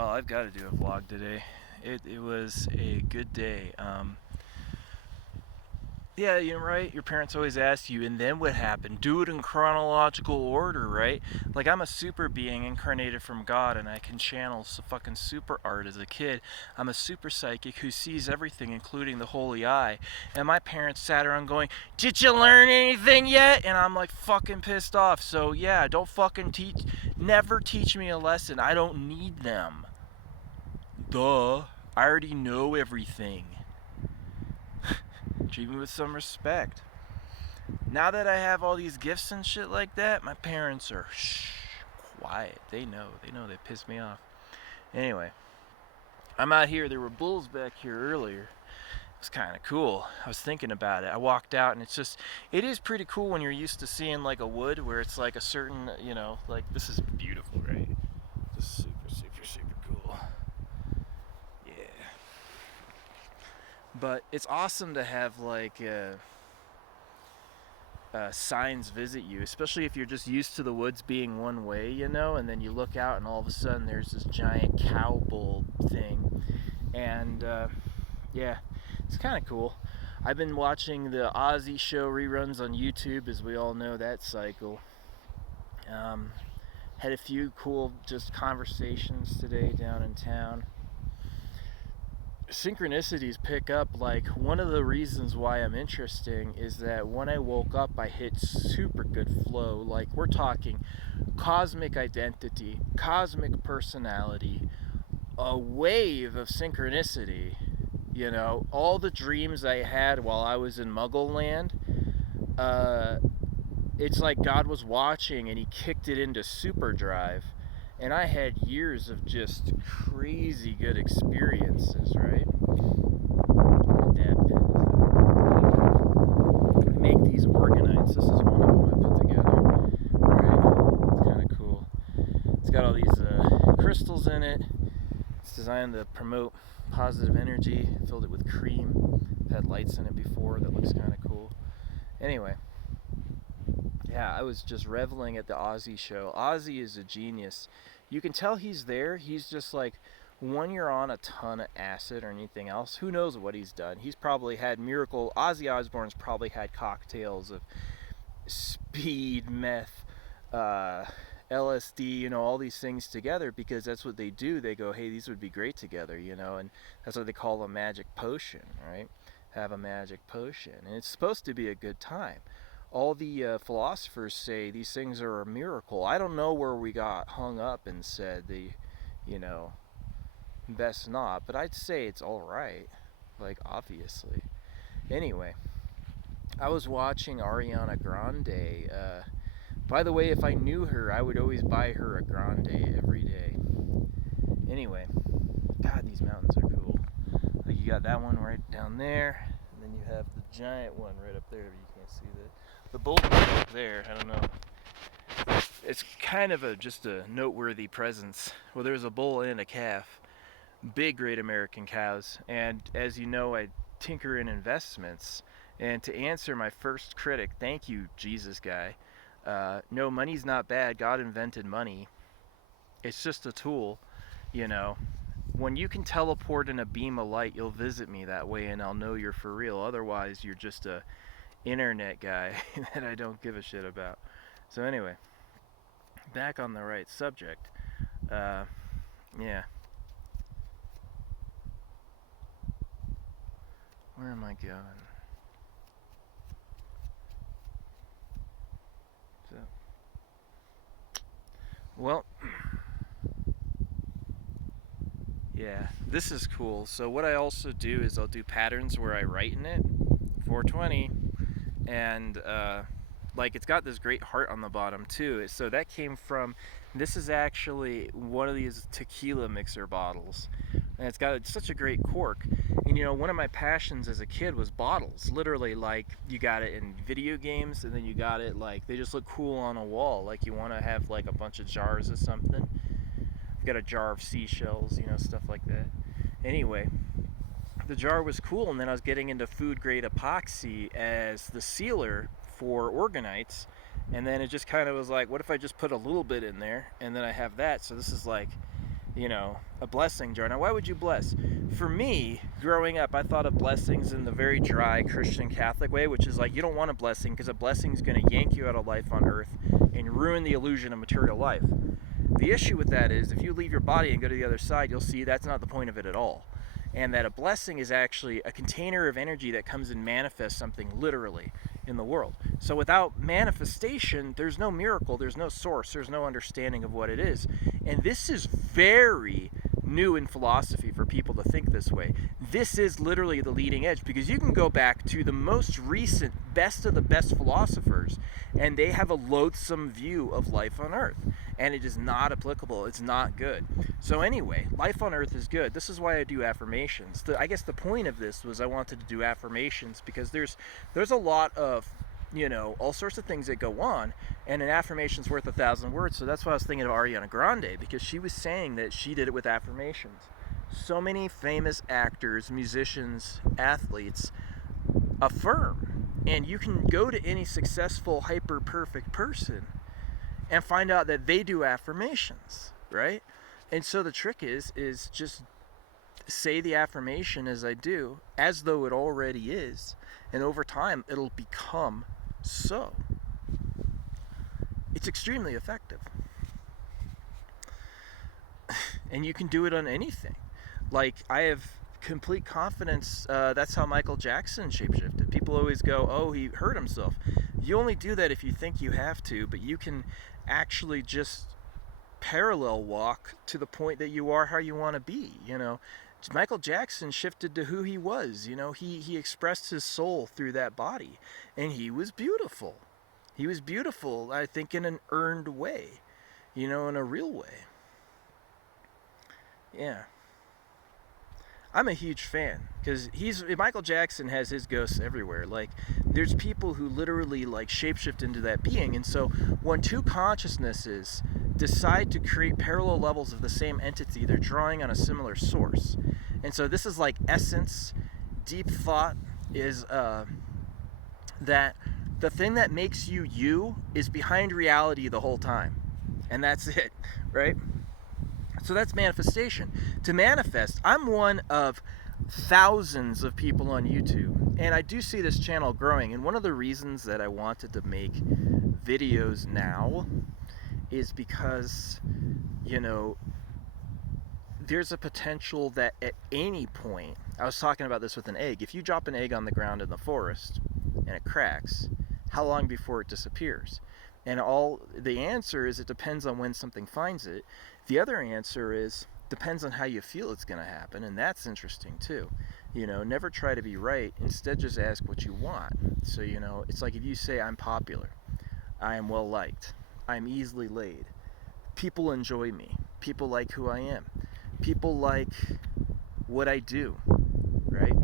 Well, I've got to do a vlog today. It was a good day. Yeah, you're right. Your parents always ask you, and then what happened? Do it in chronological order, right? Like, I'm a super being incarnated from God, and I can channel fucking super art as a kid. I'm a super psychic who sees everything, including the holy eye. And my parents sat around going, "Did you learn anything yet?" And I'm like fucking pissed off. So, yeah, don't fucking never teach me a lesson. I don't need them. Duh. I already know everything. Treat me with some respect. Now that I have all these gifts and shit like that, my parents are quiet. They know they piss me off. Anyway, I'm out here. There were bulls back here earlier. It was kind of cool. I was thinking about it. I walked out and it is pretty cool when you're used to seeing like a wood where it's like a certain, like this is beautiful, right? Just super cool. Yeah. But it's awesome to have like signs visit you, especially if you're just used to the woods being one way, and then you look out and all of a sudden there's this giant cow bull thing. And yeah, it's kind of cool. I've been watching the Ozzy show reruns on YouTube, as we all know that cycle. Had a few cool just conversations today down in town. Synchronicities pick up. Like, one of the reasons why I'm interesting is that when I woke up I hit super good flow. Like, we're talking cosmic identity, cosmic personality, a wave of synchronicity. All the dreams I had while I was in Muggle Land, it's like God was watching and he kicked it into super drive. And I had years of just crazy good experiences, right? I make these organites. This is one of them I put together. Right? It's kind of cool. It's got all these crystals in it. It's designed to promote positive energy. Filled it with cream. I've had lights in it before. That looks kind of cool. Anyway. Yeah, I was just reveling at the Ozzy show. Ozzy is a genius. You can tell he's there. He's just like, when you're on a ton of acid or anything else, who knows what he's done. He's probably had Ozzy Osbourne's probably had cocktails of speed, meth, LSD, all these things together, because that's what they do. They go, hey, these would be great together, and that's what they call a magic potion, right? Have a magic potion. And it's supposed to be a good time. All the philosophers say these things are a miracle. I don't know where we got hung up and said best not, but I'd say it's alright. Like, obviously. Anyway, I was watching Ariana Grande. By the way, if I knew her, I would always buy her a Grande every day. Anyway, God, these mountains are cool. Like, you got that one right down there, and then you have the giant one right up there, but you can't see that. The bull up there, I don't know. It's kind of just a noteworthy presence. Well, there's a bull and a calf. Big Great American cows. And as you know, I tinker in investments. And to answer my first critic, thank you, Jesus guy. No, money's not bad. God invented money. It's just a tool, When you can teleport in a beam of light, you'll visit me that way and I'll know you're for real. Otherwise, you're just a internet guy that I don't give a shit about. So anyway, back on the right subject. Yeah. Where am I going? So, well, yeah, this is cool. So what I also do is I'll do patterns where I write in it, 420, and like, it's got this great heart on the bottom too. So that came from, this is actually one of these tequila mixer bottles, and it's got such a great cork. And one of my passions as a kid was bottles. Literally, like, you got it in video games, and then you got it, like, they just look cool on a wall. Like, you want to have like a bunch of jars of something. I've got a jar of seashells, stuff like that. Anyway, the jar was cool, and then I was getting into food grade epoxy as the sealer for organites, and then it just kind of was like, what if I just put a little bit in there, and then I have that. So this is like, a blessing jar. Now, why would you bless? For me, growing up, I thought of blessings in the very dry Christian Catholic way, which is like you don't want a blessing because a blessing is going to yank you out of life on earth and ruin the illusion of material life. The issue with that is if you leave your body and go to the other side, you'll see that's not the point of it at all. And that a blessing is actually a container of energy that comes and manifests something literally in the world. So without manifestation, there's no miracle, there's no source, there's no understanding of what it is. And this is very new in philosophy for people to think this way. This is literally the leading edge, because you can go back to the most recent best of the best philosophers and they have a loathsome view of life on earth, and it is not applicable, it's not good. So anyway, life on earth is good. This is why I do affirmations. I guess the point of this was I wanted to do affirmations because there's a lot of all sorts of things that go on, and an affirmation's worth 1,000 words. So that's why I was thinking of Ariana Grande, because she was saying that she did it with affirmations. So many famous actors, musicians, athletes affirm, and you can go to any successful, hyper perfect person and find out that they do affirmations, right? And so the trick is just say the affirmation as I do, as though it already is, and over time it'll become so. It's extremely effective. And you can do it on anything. Like, I have complete confidence, that's how Michael Jackson shapeshifted. People always go, oh, he hurt himself. You only do that if you think you have to, but you can actually just parallel walk to the point that you are how you want to be. Michael Jackson shifted to who he was. He expressed his soul through that body, and he was beautiful. He was beautiful, I think, in an earned way, in a real way. Yeah. I'm a huge fan, because Michael Jackson has his ghosts everywhere. Like, there's people who literally shapeshift into that being, and so when two consciousnesses decide to create parallel levels of the same entity, they're drawing on a similar source. And so this is like essence. Deep thought is that the thing that makes you is behind reality the whole time, and that's it, right? So that's manifestation. To manifest, I'm one of thousands of people on YouTube, and I do see this channel growing, and one of the reasons that I wanted to make videos now is because, there's a potential that at any point, I was talking about this with an egg, if you drop an egg on the ground in the forest and it cracks, how long before it disappears? And the answer is it depends on when something finds it. The other answer is depends on how you feel it's going to happen, and that's interesting too. Never try to be right, instead just ask what you want. So it's like if you say I'm popular, I am well liked, I'm easily laid, people enjoy me, people like who I am, people like what I do, right?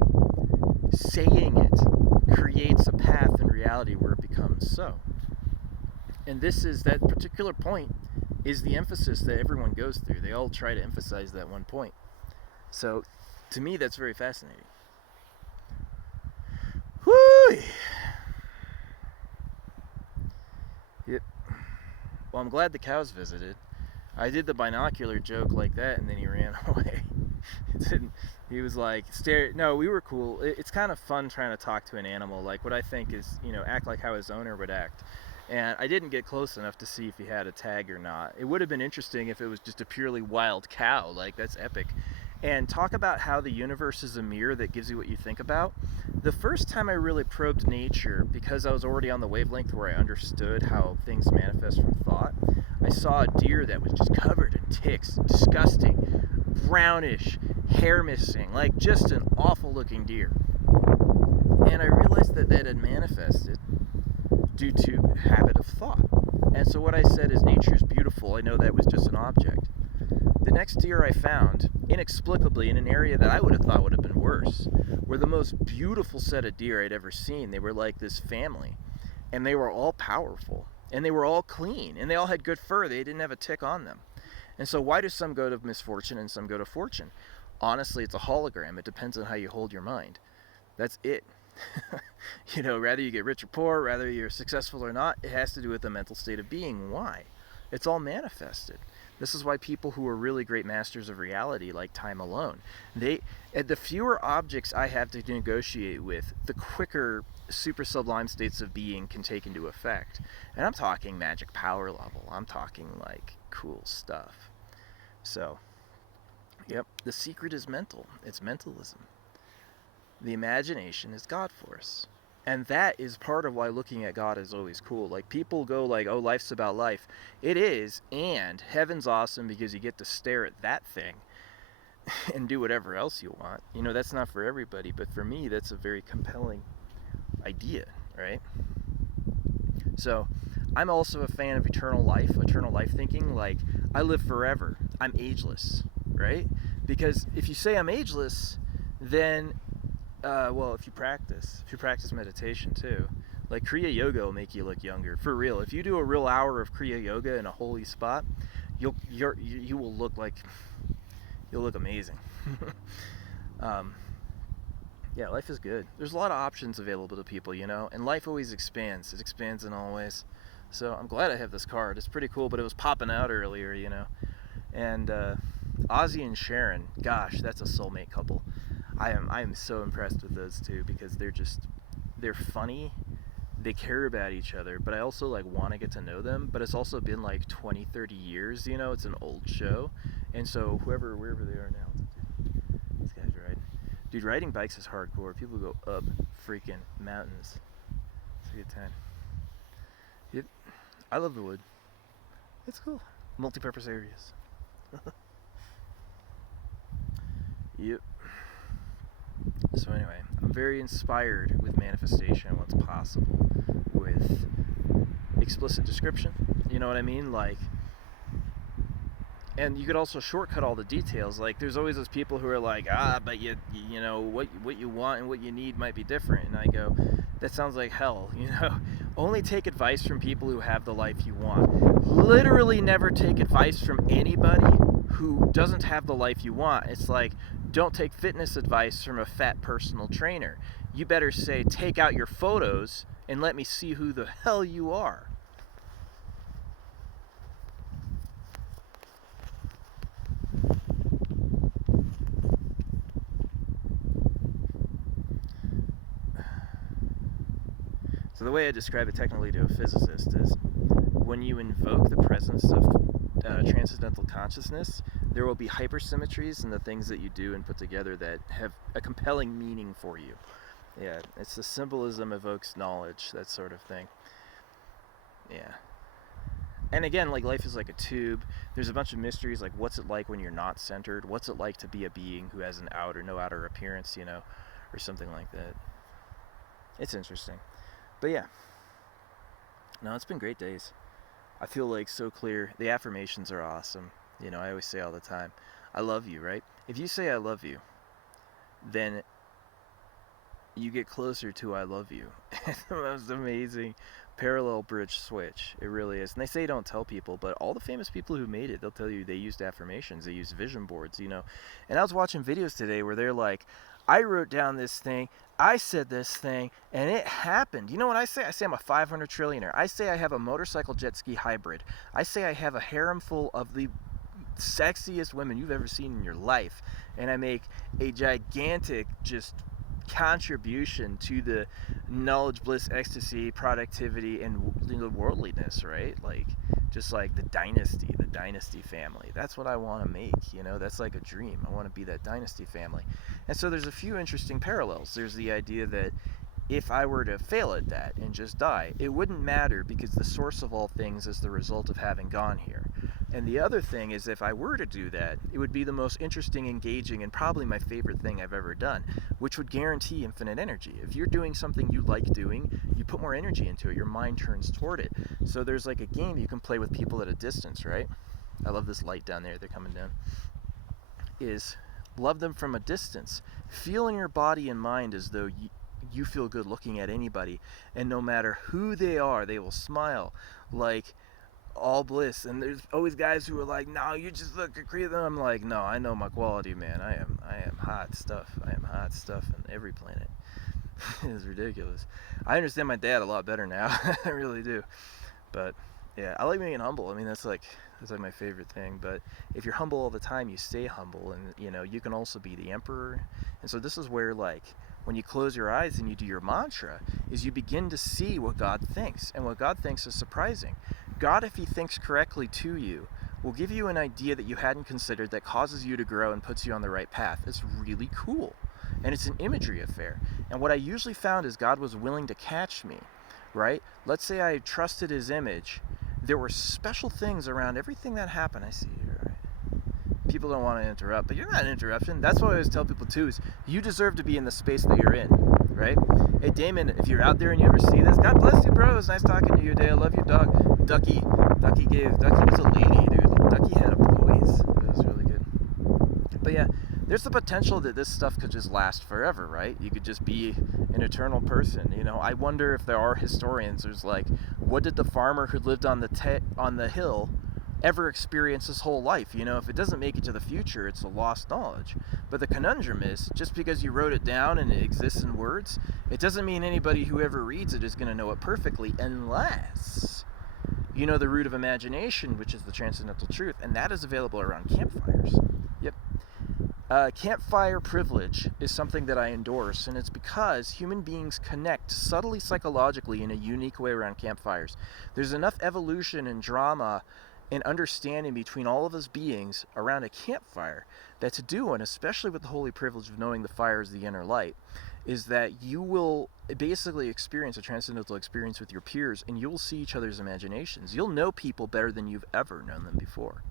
Saying it creates a path in reality where it becomes so. And that particular point is the emphasis that everyone goes through. They all try to emphasize that one point. So to me, that's very fascinating. Whoo! Yep. Well, I'm glad the cows visited. I did the binocular joke like that, and then he ran away. He was like, no, we were cool. It's kind of fun trying to talk to an animal. Like, what I think is, act like how his owner would act. And I didn't get close enough to see if he had a tag or not. It would have been interesting if it was just a purely wild cow. Like, that's epic. And talk about how the universe is a mirror that gives you what you think about. The first time I really probed nature, because I was already on the wavelength where I understood how things manifest from thought, I saw a deer that was just covered in ticks, disgusting, brownish, hair missing, like just an awful looking deer. And I realized that had manifested due to habit of thought. And so what I said is nature is beautiful. I know that was just an object. The next deer I found, inexplicably in an area that I would have thought would have been worse, were the most beautiful set of deer I'd ever seen. They were like this family, and they were all powerful, and they were all clean, and they all had good fur. They didn't have a tick on them. And so why do some go to misfortune and some go to fortune? Honestly, it's a hologram. It depends on how you hold your mind. That's it. Rather you get rich or poor, rather you're successful or not, it has to do with the mental state of being. Why? It's all manifested. This is why people who are really great masters of reality, like time alone, they the fewer objects I have to negotiate with, the quicker super sublime states of being can take into effect. And I'm talking magic power level. I'm talking like cool stuff. So, yep, the secret is mental. It's mentalism. The imagination is God force. And that is part of why looking at God is always cool. Like, people go like, oh, life's about life. It is, and heaven's awesome because you get to stare at that thing and do whatever else you want. You know, that's not for everybody, but for me, that's a very compelling idea, right? So, I'm also a fan of eternal life thinking. Like, I live forever. I'm ageless, right? Because if you say I'm ageless, then well, if you practice meditation too, like Kriya Yoga will make you look younger. For real, if you do a real hour of Kriya Yoga in a holy spot, you will look like, you'll look amazing. Yeah, life is good. There's a lot of options available to people, you know, and life always expands. It expands in all ways. So I'm glad I have this card. It's pretty cool, but it was popping out earlier, you know. And Ozzy and Sharon, gosh, that's a soulmate couple. I am so impressed with those two because they're funny, they care about each other, but I also like want to get to know them. But it's also been like 20-30 years, you know. It's an old show, and so wherever they are now, these guys are riding. Dude, riding bikes is hardcore. People go up freaking mountains. It's a good time. Yep, I love the wood. It's cool. Multi-purpose areas. Yep. So anyway, I'm very inspired with manifestation, what's possible with explicit description. You know what I mean? Like, and you could also shortcut all the details. Like, there's always those people who are like, but you know what you want and what you need might be different. And I go, that sounds like hell. You know, only take advice from people who have the life you want. Literally, never take advice from anybody who doesn't have the life you want. It's like, don't take fitness advice from a fat personal trainer. You better say, take out your photos and let me see who the hell you are. So the way I describe it technically to a physicist is, when you invoke the presence of transcendental consciousness, there will be hypersymmetries in the things that you do and put together that have a compelling meaning for you. Yeah, it's the symbolism evokes knowledge, that sort of thing. Yeah. And again, like, life is like a tube. There's a bunch of mysteries, like what's it like when you're not centered? What's it like to be a being who has an out or no outer appearance, you know, or something like that. It's interesting. But yeah. No, it's been great days. I feel like so clear. The affirmations are awesome. You know, I always say all the time, I love you, right? If you say I love you, then you get closer to I love you. It's the most amazing parallel bridge switch. It really is. And they say don't tell people, but all the famous people who made it, they'll tell you they used affirmations. They used vision boards, you know. And I was watching videos today where they're like, I wrote down this thing, I said this thing, and it happened. You know what I say? I say I'm a 500 trillionaire. I say I have a motorcycle jet ski hybrid. I say I have a harem full of the sexiest women you've ever seen in your life. And I make a gigantic just contribution to the knowledge, bliss, ecstasy, productivity, and worldliness, right? Like, just like the dynasty family. That's what I want to make, you know. That's like a dream. I want to be that dynasty family. And so there's a few interesting parallels. There's the idea that if I were to fail at that and just die, it wouldn't matter because the source of all things is the result of having gone here. And the other thing is, if I were to do that, it would be the most interesting, engaging, and probably my favorite thing I've ever done, which would guarantee infinite energy. If you're doing something you like doing, you put more energy into it. Your mind turns toward it. So there's like a game you can play with people at a distance, right? I love this light down there. They're coming down. Is love them from a distance. Feel in your body and mind as though you feel good looking at anybody. And no matter who they are, they will smile like all bliss. And there's always guys who are like, no, you just look creepy. I'm like, no, I know my quality, man. I am hot stuff. I am hot stuff on every planet. It's ridiculous. I understand my dad a lot better now. I really do. But Yeah, I like being humble. I mean, that's like my favorite thing. But if you're humble all the time, you stay humble, and you can also be the emperor. And so this is where, like, when you close your eyes and you do your mantra, is you begin to see what God thinks, and what God thinks is surprising. God, if He thinks correctly to you, will give you an idea that you hadn't considered that causes you to grow and puts you on the right path. It's really cool, and it's an imagery affair. And what I usually found is God was willing to catch me, right? Let's say I trusted His image. There were special things around everything that happened. I see you, right? People don't want to interrupt, but you're not an interruption. That's what I always tell people too, is you deserve to be in the space that you're in, right? Hey Damon, if you're out there and you ever see this, God bless you, bro. It was nice talking to you today. I love your dog. Ducky was a lady, dude. Ducky had a voice. It was really good. But yeah, there's the potential that this stuff could just last forever, right? You could just be an eternal person. I wonder if there are historians who's like, what did the farmer who lived on the hill ever experience his whole life? If it doesn't make it to the future, it's a lost knowledge. But the conundrum is, just because you wrote it down and it exists in words, it doesn't mean anybody who ever reads it is going to know it perfectly, unless you know the root of imagination, which is the transcendental truth, and that is available around campfires. Yep. Campfire privilege is something that I endorse, and it's because human beings connect subtly psychologically in a unique way around campfires. There's enough evolution and drama and understanding between all of us beings around a campfire that to do, and especially with the holy privilege of knowing the fire is the inner light, is that you will basically experience a transcendental experience with your peers, and you'll see each other's imaginations. You'll know people better than you've ever known them before.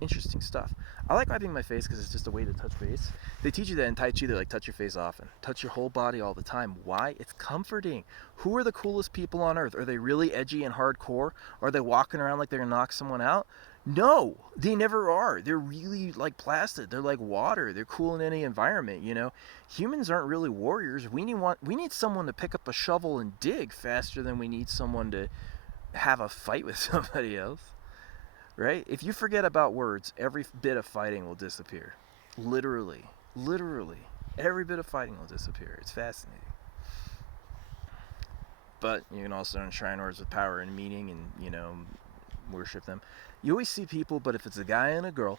Interesting stuff. I like wiping my face because it's just a way to touch base. They teach you that in Tai Chi. They're like, touch your face often. Touch your whole body all the time. Why? It's comforting. Who are the coolest people on earth? Are they really edgy and hardcore? Are they walking around like they're going to knock someone out? No, they never are. They're really like plastic. They're like water. They're cool in any environment, Humans aren't really warriors. We need someone to pick up a shovel and dig faster than we need someone to have a fight with somebody else. Right? If you forget about words, every bit of fighting will disappear. Literally. Every bit of fighting will disappear. It's fascinating. But you can also enshrine words with power and meaning and, worship them. You always see people, but if it's a guy and a girl,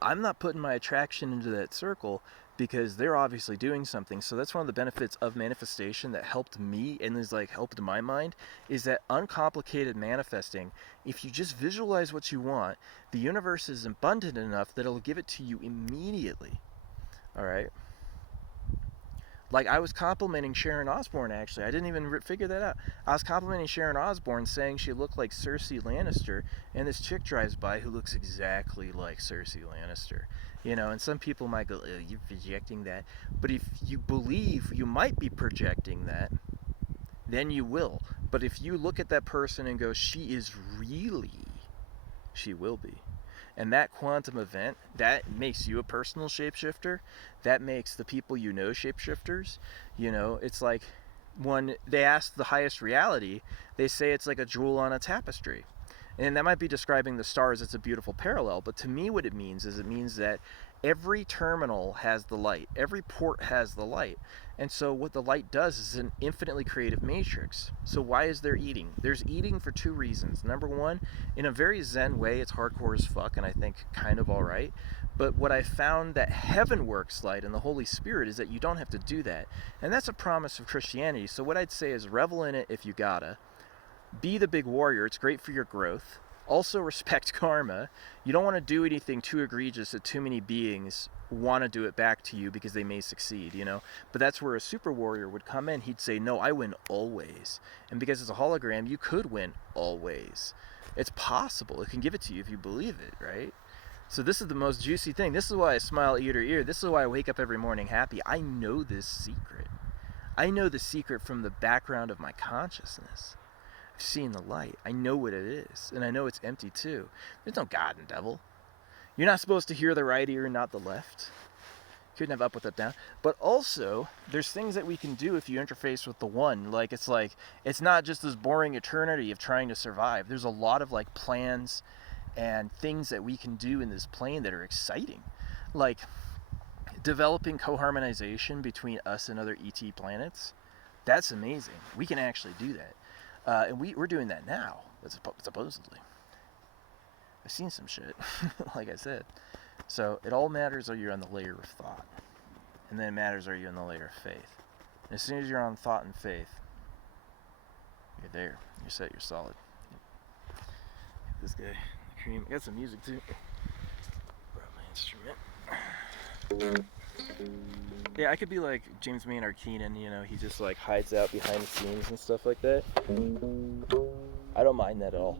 I'm not putting my attraction into that circle because they're obviously doing something. So that's one of the benefits of manifestation that helped me and is like helped my mind, is that uncomplicated manifesting. If you just visualize what you want, the universe is abundant enough that it'll give it to you immediately. All right. Like, I was complimenting Sharon Osbourne, actually. I didn't even figure that out. I was complimenting Sharon Osbourne, saying she looked like Cersei Lannister, and this chick drives by who looks exactly like Cersei Lannister. And some people might go, oh, you're projecting that. But if you believe you might be projecting that, then you will. But if you look at that person and go, she will be. And that quantum event, that makes you a personal shapeshifter. That makes the people you know shapeshifters. It's like when they ask the highest reality, they say it's like a jewel on a tapestry. And that might be describing the stars. It's a beautiful parallel. But to me, what it means that every terminal has the light. Every port has the light. And so what the light does is an infinitely creative matrix. So why is there eating? There's eating for two reasons. Number one, in a very Zen way, it's hardcore as fuck, and I think kind of all right. But what I found that heaven works like and the Holy Spirit is that you don't have to do that. And that's a promise of Christianity. So what I'd say is revel in it if you gotta. Be the big warrior. It's great for your growth. Also respect karma. You don't want to do anything too egregious that too many beings want to do it back to you because they may succeed, But that's where a super warrior would come in. He'd say, no, I win always. And because it's a hologram, you could win always. It's possible. It can give it to you if you believe it, right? So this is the most juicy thing. This is why I smile ear to ear. This is why I wake up every morning happy. I know this secret. I know the secret from the background of my consciousness. I've seen the light. I know what it is. And I know it's empty too. There's no God and devil. You're not supposed to hear the right ear and not the left. Couldn't have up with it down. But also, there's things that we can do if you interface with the one. It's not just this boring eternity of trying to survive. There's a lot of plans and things that we can do in this plane that are exciting. Like developing co-harmonization between us and other ET planets. That's amazing. We can actually do that. And we're doing that now, supposedly. I've seen some shit, like I said. So it all matters are you on the layer of thought. And then it matters are you on the layer of faith. And as soon as you're on thought and faith, you're there. You're set, you're solid. This guy, Cream, I got some music too. Brought my instrument. Yeah, I could be like James Maynard Keenan, you know, he just like hides out behind the scenes and stuff like that. I don't mind that at all.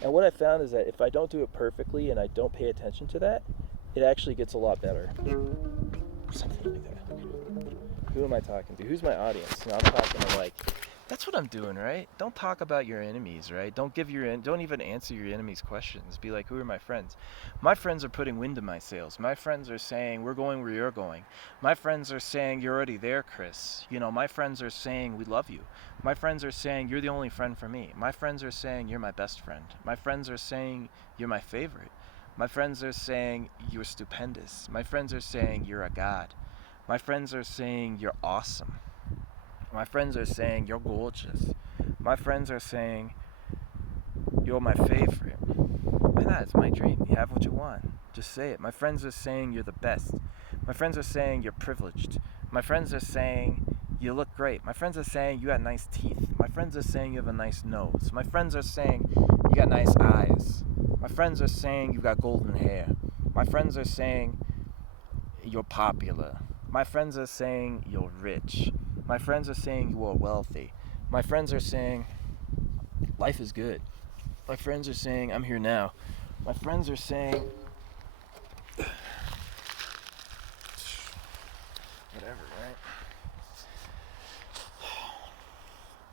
And what I found is that if I don't do it perfectly and I don't pay attention to that, it actually gets a lot better. Something like that. Who am I talking to? Who's my audience? You know, I'm talking to like, that's what I'm doing, right? Don't talk about your enemies, right? Don't even answer your enemies' questions. Be like, who are my friends? My friends are putting wind in my sails. My friends are saying, we're going where you're going. My friends are saying, you're already there, Chris. You know, my friends are saying, we love you. My friends are saying, you're the only friend for me. My friends are saying, you're my best friend. My friends are saying, you're my favorite. My friends are saying, you're stupendous. My friends are saying, you're a god. My friends are saying, you're awesome. My friends are saying, you're gorgeous. My friends are saying, you're my favorite. Why not? It's my dream. You have what you want. Just say it. My friends are saying, you're the best. My friends are saying, you're privileged. My friends are saying, you look great. My friends are saying, you got nice teeth. My friends are saying, you have a nice nose. My friends are saying, you got nice eyes. My friends are saying, you got golden hair. My friends are saying, you're popular. My friends are saying, you're rich. My friends are saying you are wealthy. My friends are saying life is good. My friends are saying I'm here now. My friends are saying whatever, right?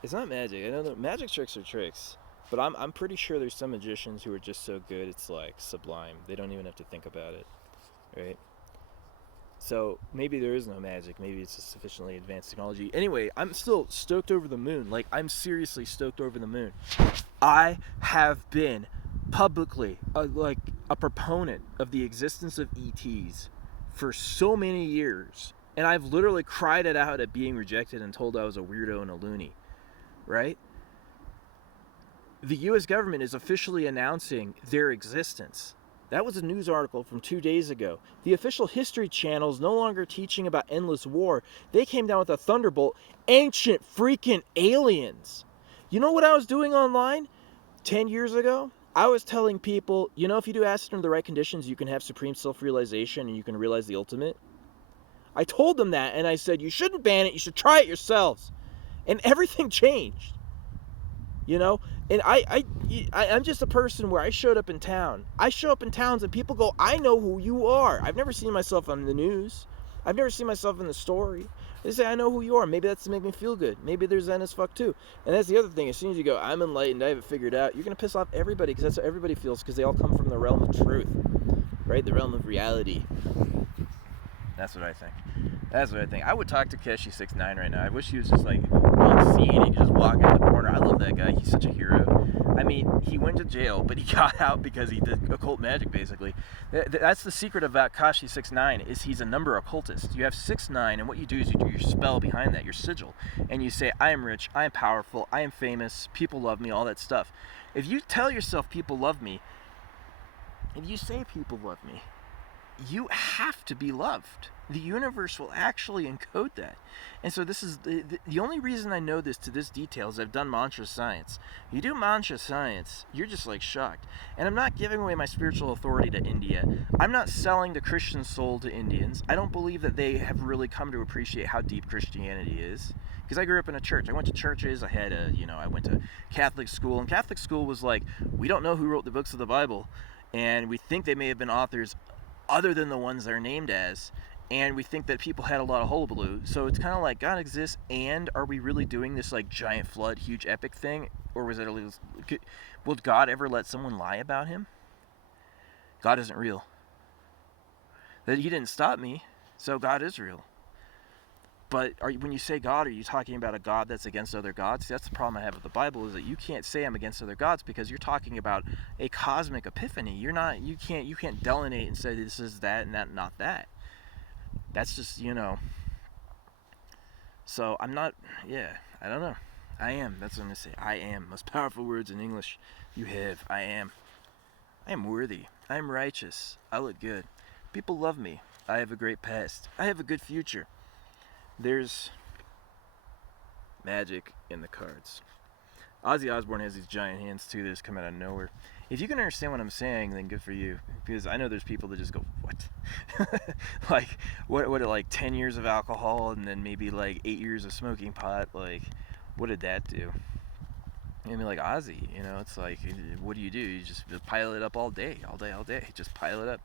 It's not magic. I know that magic tricks are tricks, but I'm pretty sure there's some magicians who are just so good it's like sublime. They don't even have to think about it, right? So maybe there is no magic. Maybe it's a sufficiently advanced technology. Anyway, I'm still stoked over the moon. Like, I'm seriously stoked over the moon. I have been publicly a proponent of the existence of ETs for so many years. And I've literally cried it out at being rejected and told I was a weirdo and a loony. Right? The U.S. government is officially announcing their existence. That was a news article from 2 days ago. The official History Channel is no longer teaching about endless war. They came down with a thunderbolt. Ancient freaking aliens. You know what I was doing online 10 years ago? I was telling people, you know, if you do acid under the right conditions, you can have supreme self-realization and you can realize the ultimate. I told them that, and I said, you shouldn't ban it. You should try it yourselves. And everything changed. You know, and I'm just a person where I showed up in town. I show up in towns and people go, I know who you are. I've never seen myself on the news. I've never seen myself in the story. They say, I know who you are. Maybe that's to make me feel good. Maybe they're zen as fuck too. And that's the other thing. As soon as you go, I'm enlightened, I have it figured out, you're going to piss off everybody because that's how everybody feels because they all come from the realm of truth, right? The realm of reality. That's what I think. That's what I think. I would talk to Keshi69 right now. I wish he was just like on scene. He could just walk out the corner. I love that guy. He's such a hero. I mean, he went to jail, but he got out because he did occult magic, basically. That's the secret about Kashi69, is he's a number occultist. You have 69, and what you do is you do your spell behind that, your sigil. And you say, I am rich, I am powerful, I am famous, people love me, all that stuff. If you tell yourself people love me, if you say people love me, you have to be loved. The universe will actually encode that. And so this is the only reason I know this to this detail is I've done mantra science. You do mantra science, you're just like shocked. And I'm not giving away my spiritual authority to India. I'm not selling the Christian soul to Indians. I don't believe that they have really come to appreciate how deep Christianity is. Because I grew up in a church. I went to churches. I went to Catholic school. And Catholic school was like, we don't know who wrote the books of the Bible. And we think they may have been authors other than the ones they're named as, and we think that people had a lot of hullabaloo. So it's kind of like, God exists, and are we really doing this like giant flood, huge epic thing, or was it a little? Will God ever let someone lie about him? God isn't real. That he didn't stop me, so God is real. But when you say God, are you talking about a God that's against other gods? See, that's the problem I have with the Bible, is that you can't say I'm against other gods because you're talking about a cosmic epiphany. You can't delineate and say this is that and that, not that. That's just, So I'm not, yeah, I don't know. I am. That's what I'm going to say. I am. Most powerful words in English you have. I am. I am worthy. I am righteous. I look good. People love me. I have a great past. I have a good future. There's magic in the cards. Ozzy Osbourne has these giant hands too that just come out of nowhere. If you can understand what I'm saying, then good for you. Because I know there's people that just go, what? Like, what, like 10 years of alcohol and then maybe like 8 years of smoking pot? Like, what did that do? I mean, like Ozzy, you know, it's like, what do? You just pile it up all day, all day, all day. Just pile it up.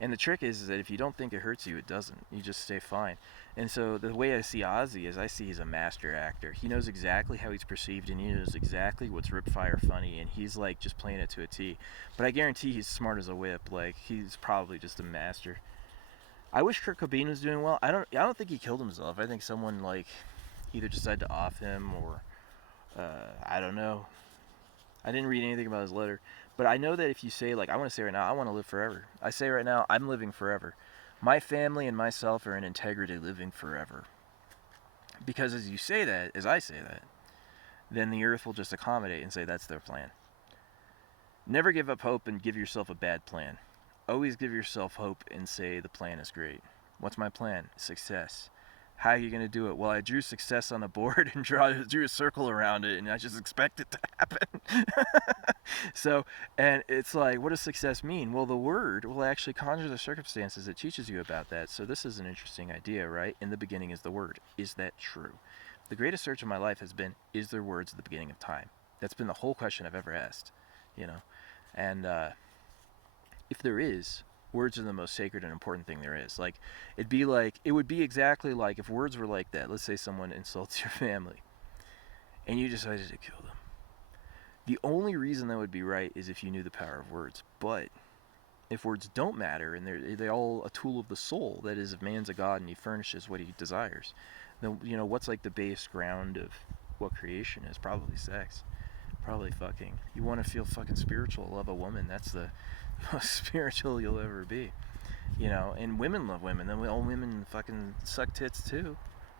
And the trick is that if you don't think it hurts you, it doesn't. You just stay fine. And so the way I see Ozzy is I see he's a master actor. He knows exactly how he's perceived and he knows exactly what's rip fire funny and he's like just playing it to a T. But I guarantee he's smart as a whip. Like he's probably just a master. I wish Kurt Cobain was doing well. I don't think he killed himself. I think someone like either decided to off him or I don't know. I didn't read anything about his letter, but I know that if you say, like, I want to say right now, I want to live forever. I say right now, I'm living forever. My family and myself are in integrity living forever. Because as you say that, as I say that, then the earth will just accommodate and say that's their plan. Never give up hope and give yourself a bad plan. Always give yourself hope and say the plan is great. What's my plan? Success. How are you going to do it? Well, I drew success on a board and drew a circle around it, and I just expect it to happen. So, and it's like, what does success mean? Well, the word will actually conjure the circumstances that teaches you about that. So this is an interesting idea, right? In the beginning is the word. Is that true? The greatest search of my life has been, is there words at the beginning of time? That's been the whole question I've ever asked, you know? And if there is, words are the most sacred and important thing there is. Like, it would be exactly like if words were like that. Let's say someone insults your family and you decided to kill them. The only reason that would be right is if you knew the power of words. But if words don't matter and they're all a tool of the soul, that is, if man's a god and he furnishes what he desires, then, you know, what's like the base ground of what creation is? Probably sex. Probably fucking. You want to feel fucking spiritual, love a woman. That's the most spiritual you'll ever be. You know, and women love women. Then all women fucking suck tits too.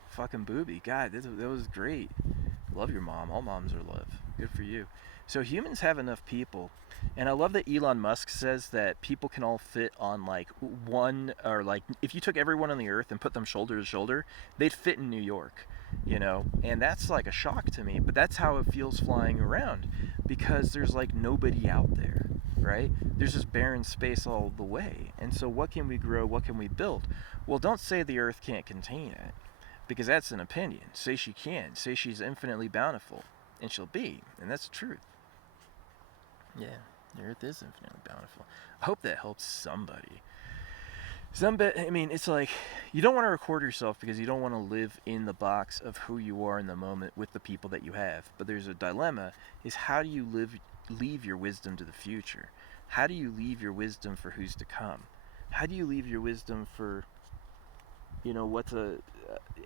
Fucking booby. God, that was great. Love your mom. All moms are love. Good for you. So humans have enough people. And I love that Elon Musk says that people can all fit on like one, or like if you took everyone on the earth and put them shoulder to shoulder, they'd fit in New York, you know? And that's like a shock to me, but that's how it feels flying around because there's like nobody out there, right? There's just barren space all the way. And so what can we grow? What can we build? Well, don't say the earth can't contain it because that's an opinion. Say she can. Say she's infinitely bountiful, and she'll be, and that's the truth. Yeah, the earth is infinitely bountiful. I hope that helps somebody. I mean, it's like you don't want to record yourself because you don't want to live in the box of who you are in the moment with the people that you have. But there's a dilemma: is how do you leave your wisdom to the future? How do you leave your wisdom for who's to come? How do you leave your wisdom for, you know,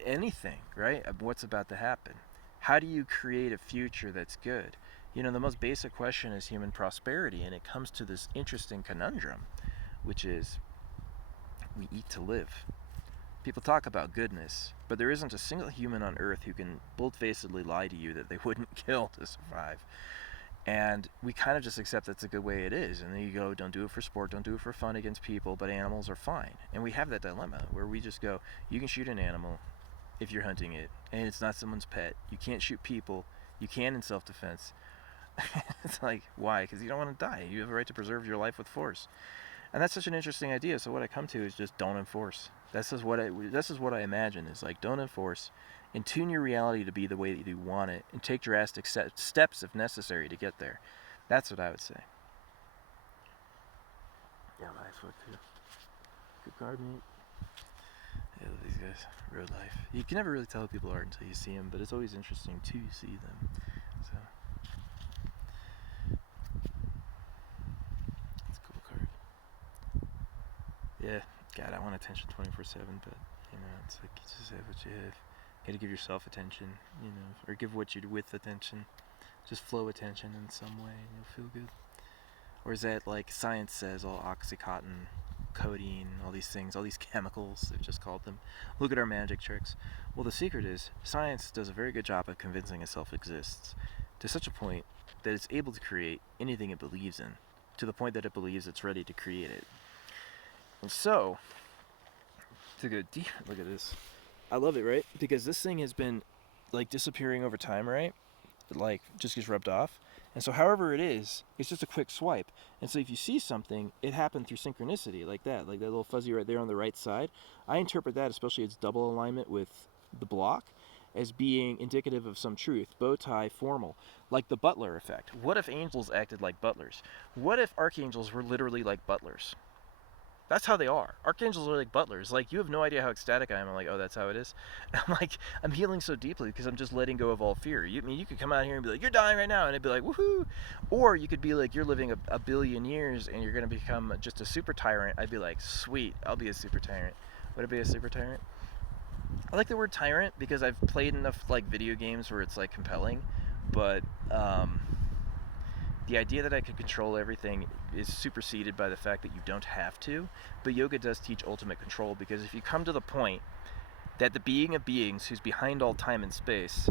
anything, right? What's about to happen? How do you create a future that's good? You know, the most basic question is human prosperity, and it comes to this interesting conundrum, which is we eat to live. People talk about goodness, but there isn't a single human on earth who can bold-facedly lie to you that they wouldn't kill to survive. And we kind of just accept that's a good way it is. And then you go, don't do it for sport, don't do it for fun against people, but animals are fine. And we have that dilemma where we just go, you can shoot an animal if you're hunting it, and it's not someone's pet. You can't shoot people. You can in self-defense. It's like, why? Because you don't want to die. You have a right to preserve your life with force. And that's such an interesting idea. So what I come to is just don't enforce. This is what I imagine is like, don't enforce, and tune your reality to be the way that you want it, and take drastic steps if necessary to get there. That's what I would say. Yeah, life's what too. Good card, mate. Yeah, these guys, road life. You can never really tell who people are until you see them, but it's always interesting to see them. So, it's a cool card. Yeah, God, I want attention 24/7, but you know, it's like you just have what you have. You gotta give yourself attention, you know, or give what you do with attention. Just flow attention in some way, and you'll feel good. Or is that like science says, all Oxycontin codeine, all these things, all these chemicals, they've just called them. Look at our magic tricks. Well, the secret is science does a very good job of convincing itself exists to such a point that it's able to create anything it believes in, to the point that it believes it's ready to create it. And so, to go deep, look at this. I love it, right? Because this thing has been like disappearing over time, right? It like just gets rubbed off. And so however it is, it's just a quick swipe. And so if you see something, it happened through synchronicity, like that little fuzzy right there on the right side. I interpret that, especially its double alignment with the block, as being indicative of some truth, bow tie, formal, like the butler effect. What if angels acted like butlers? What if archangels were literally like butlers? That's how they are. Archangels are like butlers. Like, you have no idea how ecstatic I am. I'm like, oh, that's how it is. I'm like, I'm healing so deeply because I'm just letting go of all fear. I mean, you could come out here and be like, you're dying right now, and it'd be like, woohoo. Or you could be like, you're living a billion years and you're going to become just a super tyrant. I'd be like, sweet, I'll be a super tyrant. Would it be a super tyrant? I like the word tyrant because I've played enough like video games where it's like compelling, but the idea that I could control everything is superseded by the fact that you don't have to. But yoga does teach ultimate control, because if you come to the point that the being of beings, who's behind all time and space,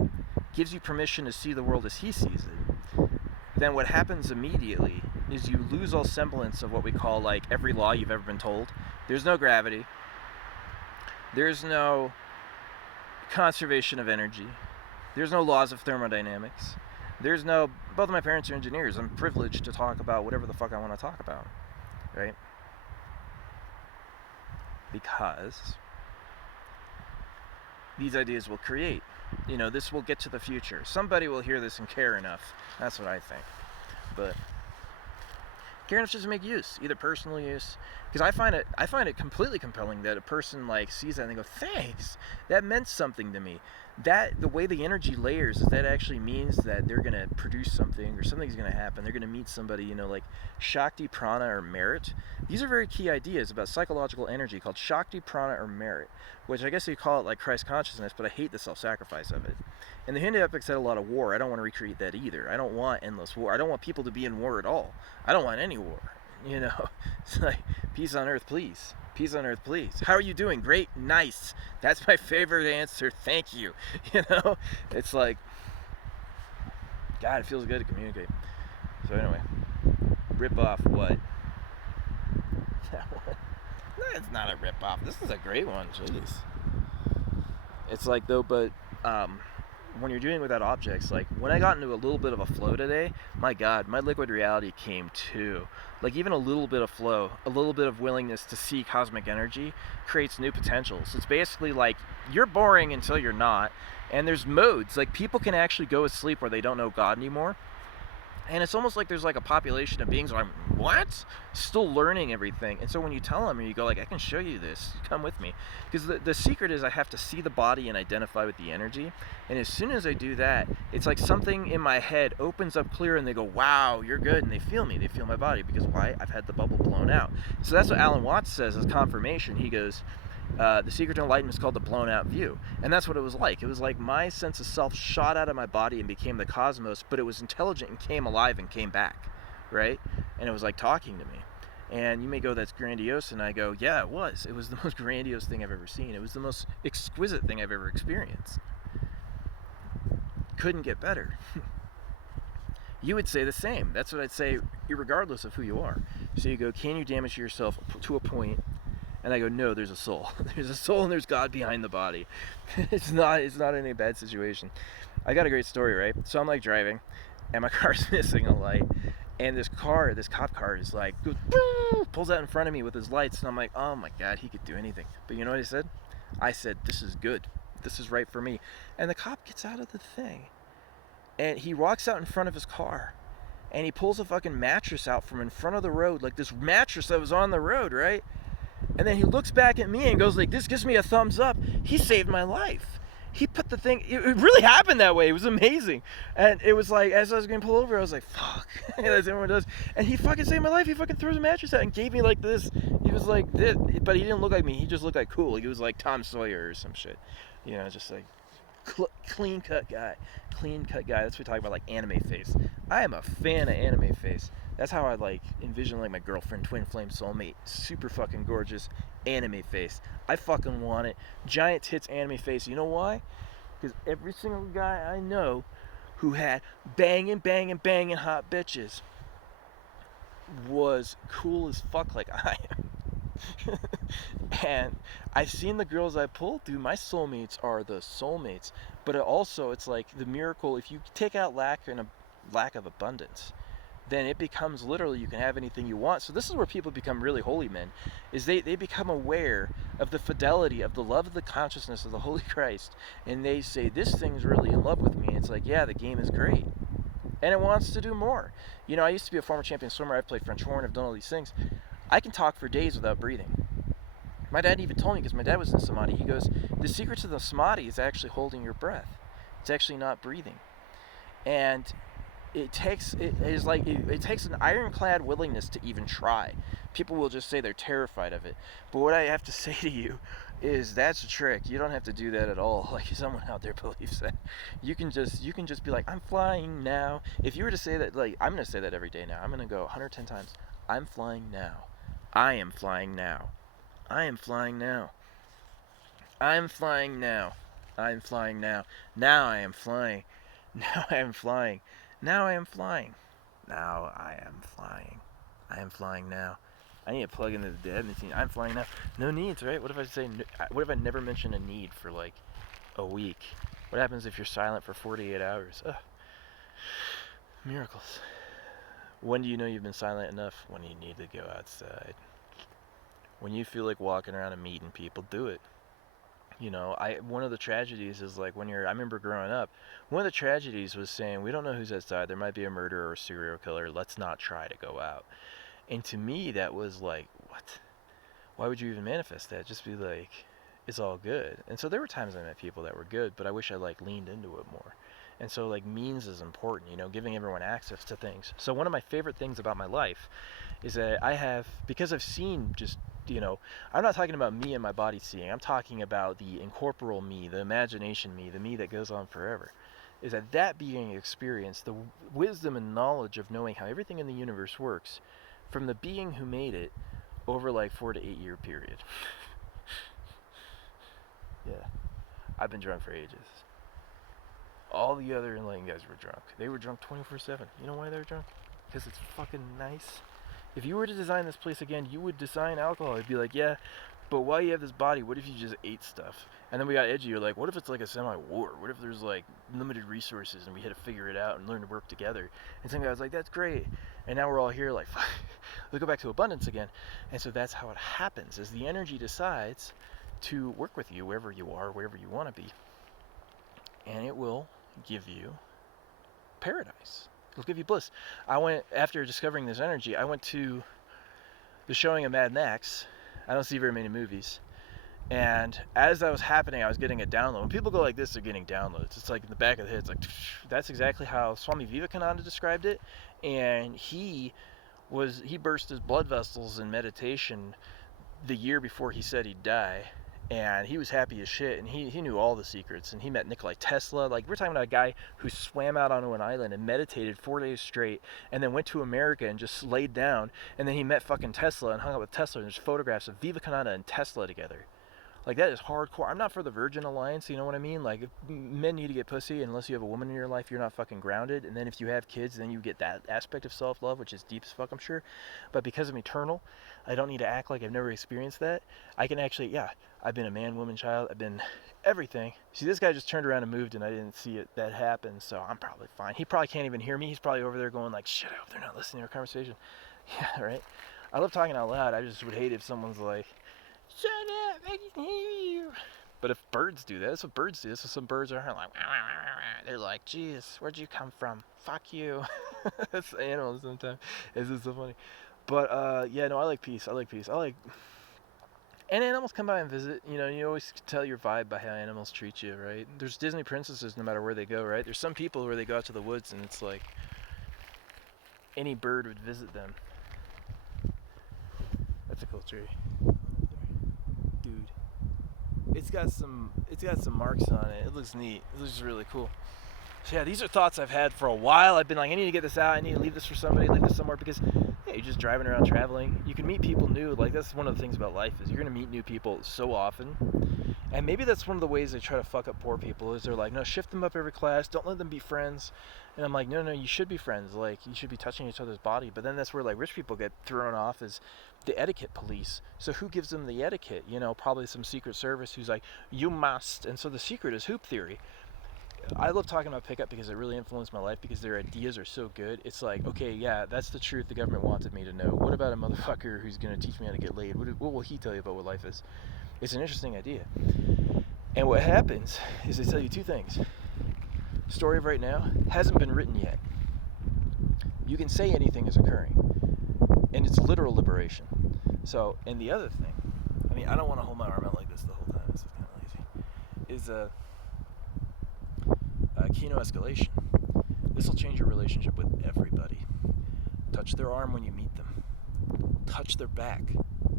gives you permission to see the world as he sees it, then what happens immediately is you lose all semblance of what we call like every law you've ever been told. There's no gravity. There's no conservation of energy. There's no laws of thermodynamics. There's no, both of my parents are engineers. I'm privileged to talk about whatever the fuck I want to talk about, right? Because these ideas will create, this will get to the future. Somebody will hear this and care enough. That's what I think. But care enough just to make use, either personal use, because I find it completely compelling that a person like sees that and they go, thanks, that meant something to me. That the way the energy layers is that actually means that they're going to produce something, or something's going to happen. They're going to meet somebody, like Shakti, Prana, or merit. These are very key ideas about psychological energy called Shakti, Prana, or merit, which I guess you call it like Christ consciousness, but I hate the self-sacrifice of it. And the Hindu epics had a lot of war. I don't want to recreate that either. I don't want endless war. I don't want people to be in war at all. I don't want any war. It's like, peace on earth, please. Peace on earth, please. How are you doing? Great, nice. That's my favorite answer. Thank you. It's like, God, it feels good to communicate. So anyway, rip off what? That one. No, it's not a rip off. This is a great one. Jeez. It's like though, but when you're dealing with that objects, like when I got into a little bit of a flow today, my God, my liquid reality came too. Like even a little bit of flow, a little bit of willingness to see cosmic energy creates new potentials. It's basically like you're boring until you're not, and there's modes. Like people can actually go to sleep where they don't know God anymore. And it's almost like there's like a population of beings where I'm, what? Still learning everything. And so when you tell them, and you go like, I can show you this, come with me. Because the secret is I have to see the body and identify with the energy. And as soon as I do that, it's like something in my head opens up clear and they go, wow, you're good. And they feel me, they feel my body. Because why? I've had the bubble blown out. So that's what Alan Watts says as confirmation. He goes, the secret to enlightenment is called the blown out view. And that's what it was like. It was like my sense of self shot out of my body and became the cosmos, but it was intelligent and came alive and came back, right? And it was like talking to me. And you may go, that's grandiose, and I go, yeah, it was. It was the most grandiose thing I've ever seen. It was the most exquisite thing I've ever experienced. Couldn't get better. You would say the same. That's what I'd say, regardless of who you are. So you go, can you damage yourself to a point? And I go, no, there's a soul. There's a soul and there's God behind the body. It's not in a bad situation. I got a great story, right? So I'm like driving and my car's missing a light. And this cop car is like, goes, pulls out in front of me with his lights. And I'm like, oh my God, he could do anything. But you know what I said? I said, this is good. This is right for me. And the cop gets out of the thing. And he walks out in front of his car. And he pulls a fucking mattress out from in front of the road. Like this mattress that was on the road, right? And then he looks back at me and goes like, this gives me a thumbs up. He saved my life. He put the thing, it really happened that way. It was amazing. And it was like, as I was going to pull over, I was like, fuck. As everyone does. And he fucking saved my life. He fucking throws a mattress out and gave me like this. He was like this, but he didn't look like me. He just looked like cool. He was like Tom Sawyer or some shit. Just like clean cut guy. Clean cut guy. That's what we talk about, like anime face. I am a fan of anime face. That's how I like envision like my girlfriend, twin flame soulmate, super fucking gorgeous, anime face. I fucking want it. Giant tits, anime face. You know why? Because every single guy I know who had banging, banging, banging hot bitches was cool as fuck like I am. And I've seen the girls I pulled through. My soulmates are the soulmates, but it's like the miracle. If you take out lack of abundance, then it becomes literally you can have anything you want. So this is where people become really holy men, is they become aware of the fidelity of the love of the consciousness of the Holy Christ, and they say this thing's really in love with me. It's like, yeah, the game is great, and it wants to do more. You know, I used to be a former champion swimmer. I've played French horn. I've done all these things. I can talk for days without breathing. My dad even told me, because my dad was in samadhi, he goes, the secret to the samadhi is actually holding your breath. It's actually not breathing. And it takes an ironclad willingness to even try. People will just say they're terrified of it. But what I have to say to you is that's a trick. You don't have to do that at all. Like someone out there believes that. You can just be like, I'm flying now. If you were to say that, like I'm gonna say that every day now. I'm gonna go 110 times. I'm flying now. I am flying now. I am flying now. I'm flying now. I'm flying now. Now I am flying. Now I am flying. Now I am flying. Now I am flying. I am flying now. I need to plug into the dead machine. I'm flying now. No needs, right? What if I say? What if I never mention a need for like a week? What happens if you're silent for 48 hours? Ugh. Miracles. When do you know you've been silent enough? When you need to go outside. When you feel like walking around and meeting people, do it. You know, one of the tragedies is like I remember growing up, one of the tragedies was saying, we don't know who's outside, there might be a murderer or a serial killer, let's not try to go out. And to me, that was like, what? Why would you even manifest that? Just be like, it's all good. And so there were times I met people that were good, but I wish I like leaned into it more. And so like means is important, you know, giving everyone access to things. So one of my favorite things about my life is that because I've seen just, you know, I'm not talking about me and my body seeing. I'm talking about the incorporeal me, the imagination me, the me that goes on forever. Is that being experienced, the wisdom and knowledge of knowing how everything in the universe works, from the being who made it over like 4 to 8 year period. Yeah, I've been drunk for ages. All the other enlightened guys were drunk. They were drunk 24/7. You know why they were drunk? Because it's fucking nice. If you were to design this place again, you would design alcohol. It'd be like, yeah, but while you have this body, what if you just ate stuff? And then we got edgy. You're like, what if it's like a semi-war? What if there's like limited resources and we had to figure it out and learn to work together? And some guy was like, that's great. And now we're all here like, let's go back to abundance again. And so that's how it happens, is the energy decides to work with you wherever you are, wherever you want to be. And it will give you paradise. It'll give you bliss. After discovering this energy, I went to the showing of Mad Max. I don't see very many movies. And as that was happening, I was getting a download. When people go like this, they're getting downloads. It's like in the back of the head. It's like, that's exactly how Swami Vivekananda described it. And he burst his blood vessels in meditation the year before he said he'd die. And he was happy as shit, and he knew all the secrets, and he met Nikola Tesla. Like, we're talking about a guy who swam out onto an island and meditated 4 days straight, and then went to America and just laid down, and then he met fucking Tesla and hung out with Tesla, and there's photographs of Vivekananda and Tesla together. Like, that is hardcore. I'm not for the Virgin Alliance, you know what I mean? Like, men need to get pussy, unless you have a woman in your life, you're not fucking grounded, and then if you have kids, then you get that aspect of self-love, which is deep as fuck, I'm sure. But because I'm eternal, I don't need to act like I've never experienced that. I can actually, yeah, I've been a man, woman, child. I've been everything. See, this guy just turned around and moved, and I didn't see that happen, so I'm probably fine. He probably can't even hear me. He's probably over there going like, shit, I hope they're not listening to our conversation. Yeah, right? I love talking out loud. I just would hate if someone's like, shut up, I can hear you. But if birds do that, that's what birds do. That's what some birds are like, wah, wah, wah. They're like, geez, where'd you come from? Fuck you. That's animals sometimes. It's just so funny. But, yeah, no, I like peace. And animals come by and visit. You know, you always tell your vibe by how animals treat you, right? There's Disney princesses no matter where they go, right? There's some people where they go out to the woods and it's like any bird would visit them. That's a cool tree. Dude. It's got some marks on it. It looks neat. It looks really cool. So yeah, these are thoughts I've had for a while. I've been like, I need to get this out. I need to leave this for somebody, leave this somewhere, because yeah, you're just driving around traveling. You can meet people new. Like, that's one of the things about life, is you're gonna meet new people so often. And maybe that's one of the ways they try to fuck up poor people, is they're like, no, shift them up every class, don't let them be friends. And I'm like, no, you should be friends. Like, you should be touching each other's body. But then that's where like rich people get thrown off as the etiquette police. So who gives them the etiquette? You know, probably some secret service who's like, you must. And so the secret is hoop theory. I love talking about pickup because it really influenced my life, because their ideas are so good. It's like, okay, yeah, that's the truth the government wanted me to know. What about a motherfucker who's going to teach me how to get laid? What will he tell you about what life is? It's an interesting idea. And what happens is they tell you two things. Story of right now hasn't been written yet. You can say anything is occurring, and it's literal liberation. So, and the other thing, I mean, I don't want to hold my arm out like this the whole time. This is kind of lazy. Is Kino escalation. This will change your relationship with everybody. Touch their arm when you meet them. Touch their back.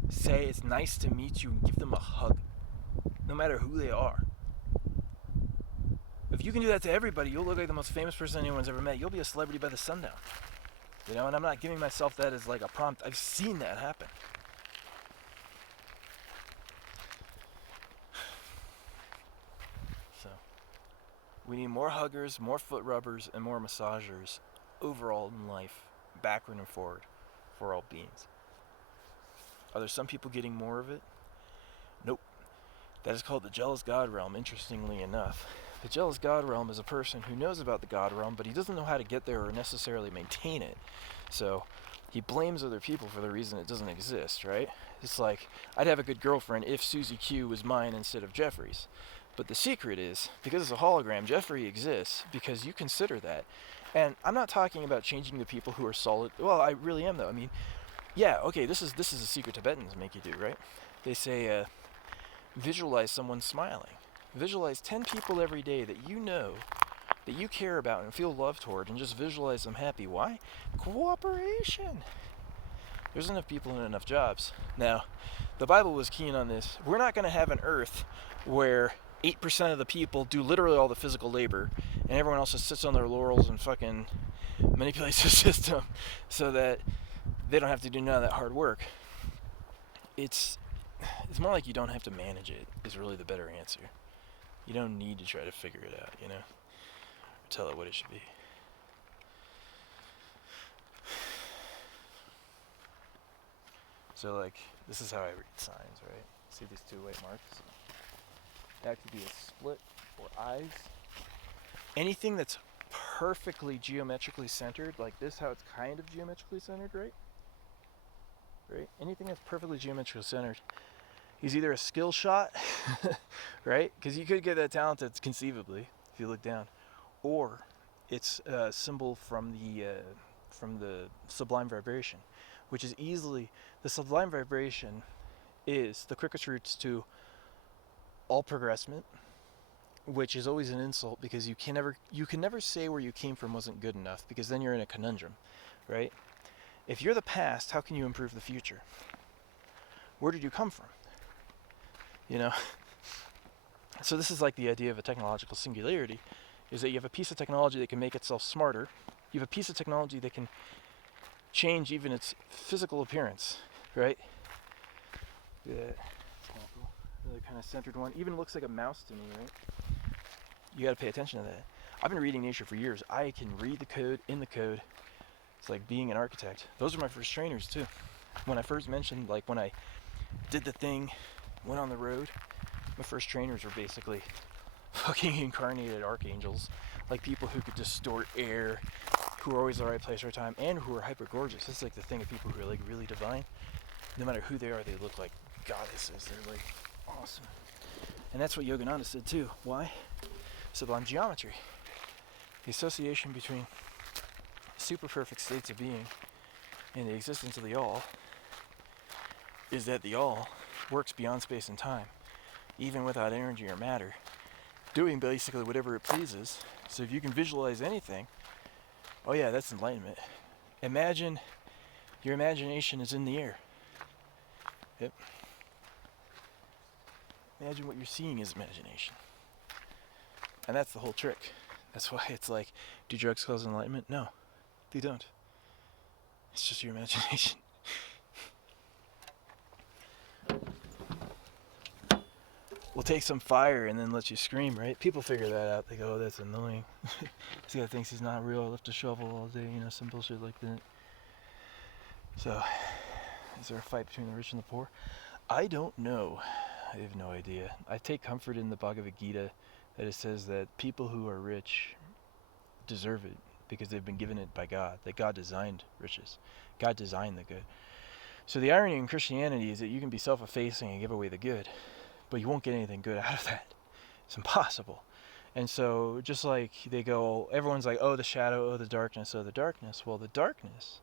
Say it's nice to meet you, and give them a hug, no matter who they are. If you can do that to everybody, you'll look like the most famous person anyone's ever met. You'll be a celebrity by the sundown. You know, and I'm not giving myself that as like a prompt. I've seen that happen. So, we need more huggers, more foot rubbers, and more massagers overall in life, backward and forward, for all beings. Are there some people getting more of it? Nope. That is called the jealous God realm, interestingly enough. The jealous God realm is a person who knows about the God realm, but he doesn't know how to get there or necessarily maintain it. So he blames other people for the reason it doesn't exist, right? It's like, I'd have a good girlfriend if Susie Q was mine instead of Jeffrey's. But the secret is, because it's a hologram, Jeffrey exists because you consider that. And I'm not talking about changing the people who are solid. Well, I really am, though. I mean, yeah, okay, this is a secret Tibetans make you do, right? They say, visualize someone smiling. Visualize 10 people every day that you know, that you care about and feel love toward, and just visualize them happy. Why? Cooperation. There's enough people and enough jobs. Now, the Bible was keen on this. We're not going to have an earth where 8% of the people do literally all the physical labor, and everyone else just sits on their laurels and fucking manipulates the system so that they don't have to do none of that hard work. It's more like you don't have to manage it, is really the better answer. You don't need to try to figure it out, you know? Or tell it what it should be. So, like, this is how I read signs, right? See these two white marks? That could be a split or eyes. Anything that's perfectly geometrically centered, like this, how it's kind of geometrically centered, right? Right? Anything that's perfectly geometrically centered is either a skill shot, right? Because you could get that talented conceivably if you look down, or it's a symbol from the sublime vibration, which is easily, the sublime vibration is the quickest routes to all progressment, which is always an insult, because you can never say where you came from wasn't good enough, because then you're in a conundrum, right? If you're the past, how can you improve the future? Where did you come from? You know? So this is like the idea of a technological singularity, is that you have a piece of technology that can make itself smarter. You have a piece of technology that can change even its physical appearance, right? Yeah, another kind of centered one. Even looks like a mouse to me, right? You gotta pay attention to that. I've been reading nature for years. I can read the code in the code. It's like being an architect. Those are my first trainers too. When I first mentioned, like when I did the thing, went on the road, my first trainers were basically fucking incarnated archangels, like people who could distort air, who are always the right place, right time, and who are hyper gorgeous. That's like the thing of people who are like really divine. No matter who they are, they look like goddesses. They're like awesome. And that's what Yogananda said too. Why? Sublime geometry. The association between super perfect states of being and the existence of the all is that the all works beyond space and time, even without energy or matter, doing basically whatever it pleases. So if you can visualize anything, oh yeah, that's enlightenment. Imagine your imagination is in the air. Yep. Imagine what you're seeing is imagination. And that's the whole trick. That's why it's like, do drugs cause enlightenment? No, they don't. It's just your imagination. We'll take some fire and then let you scream, right? People figure that out. They go, oh, that's annoying. This guy thinks he's not real. I left a shovel all day, some bullshit like that. So, is there a fight between the rich and the poor? I don't know. I have no idea. I take comfort in the Bhagavad Gita that it says that people who are rich deserve it because they've been given it by God, that God designed riches. God designed the good. So the irony in Christianity is that you can be self-effacing and give away the good, but you won't get anything good out of that. It's impossible. And so just like they go, everyone's like, oh, the shadow, oh, the darkness, oh, the darkness. Well, the darkness,